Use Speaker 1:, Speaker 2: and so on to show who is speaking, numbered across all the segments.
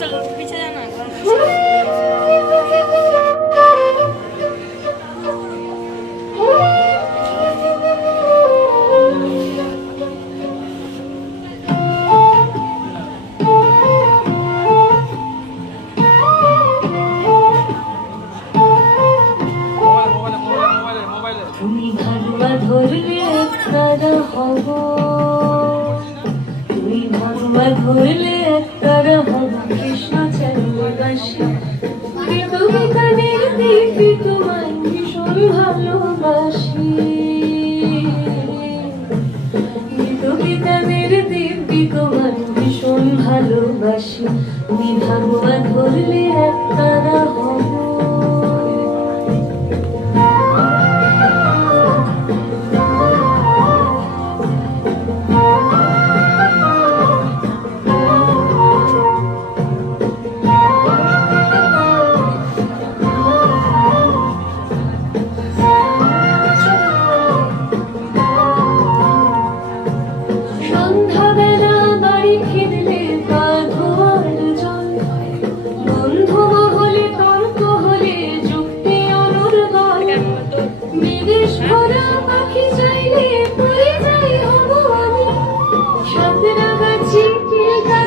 Speaker 1: চল পিছে
Speaker 2: ধরলে হব তুমি ভালুয়া ধরলে দিবি তোমায় ভীষণ ভালোবাসি। তোমার ভীষণ ভালোবাসি। ভালুয়া ধরলে একটা হব। বাড়ি ফিরলে মহলে তর্ক হলে যুক্তি অনুর্বল বিদেশ আমি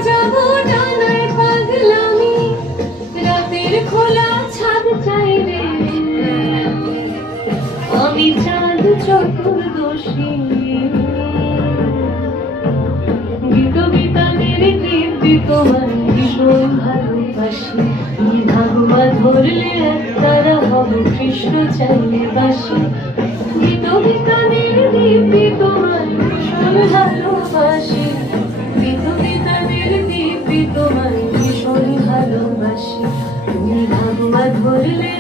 Speaker 2: যাব ডানায় পাগলামি। রাতের খোলা ছাদ চাইলে চতুর্দশী। তোমার ভীষণ ভালোবাসি ভাগবা ধরলে তারা হব কৃষ্ণ চাইলে বাসি। গীতানের কীর্তি তোমার ভীষণ ভালোবাসি। গীতানের কীর্তি তোমার ভীষণ ভালোবাসি তুমি ভাগবা ধরলে